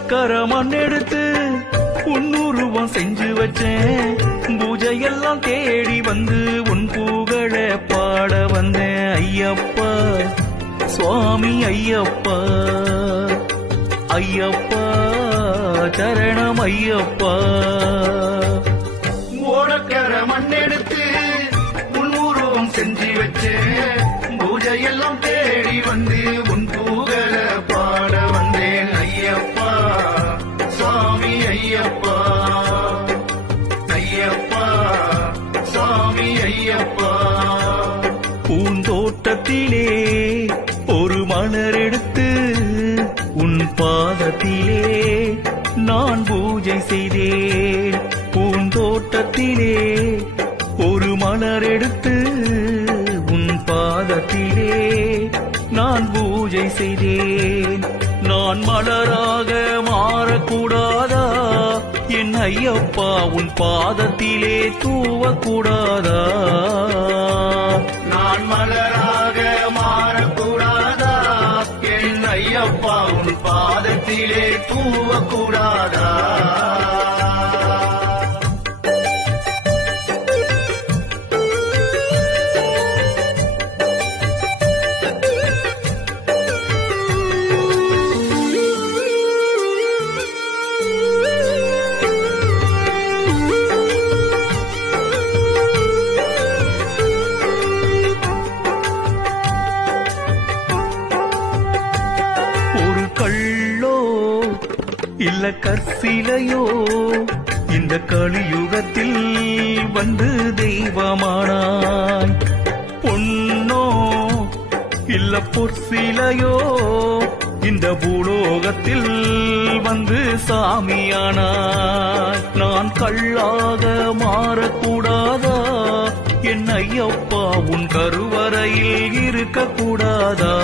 ஓடக்கர மண் எடுத்து உன்னுருவம் செஞ்சு வச்சேன். பூஜையெல்லாம் தேடி வந்து உன் புகழ பாட வந்தேன். ஐயப்பா சுவாமி ஐயப்பா, ஐயப்பா சரணம் ஐயப்பா. ஓடக்கர மண் எடுத்து உன் உருவம் செஞ்சு வச்சேன். பூஜையெல்லாம் தேடி வந்து உன் புகழ பாட வந்தேன். ஐயப்பா சுவாமி ஐயப்பா, ஐயப்பா சுவாமி ஐயப்பா. பூந்தோட்டத்திலே ஒரு மலர் எடுத்து உன் பாதத்திலே நான் பூஜை செய்தேன். பூந்தோட்டத்திலே ஒரு மலர் எடுத்து உன் பாதத்திலே நான் பூஜை செய்தேன். நான் மலராக மாறக்கூடாதா என் ஐயப்பா, உன் பாதத்திலே தூவக்கூடாதா? நான் மலராக மாறக்கூடாதா என் ஐயப்பா, உன் பாதத்திலே தூவக்கூடாதா? கள்ளோ இல்ல கற்சிலையோ இந்த கலியுகத்தில் வந்து தெய்வமானாய். பொன்னோ இல்ல பொற்சிலையோ இந்த பூலோகத்தில் வந்து சாமியானாய். நான் கள்ளாக மாறக்கூடாதா என் ஐயப்பா, உன் கருவறையில் இருக்கக்கூடாதா?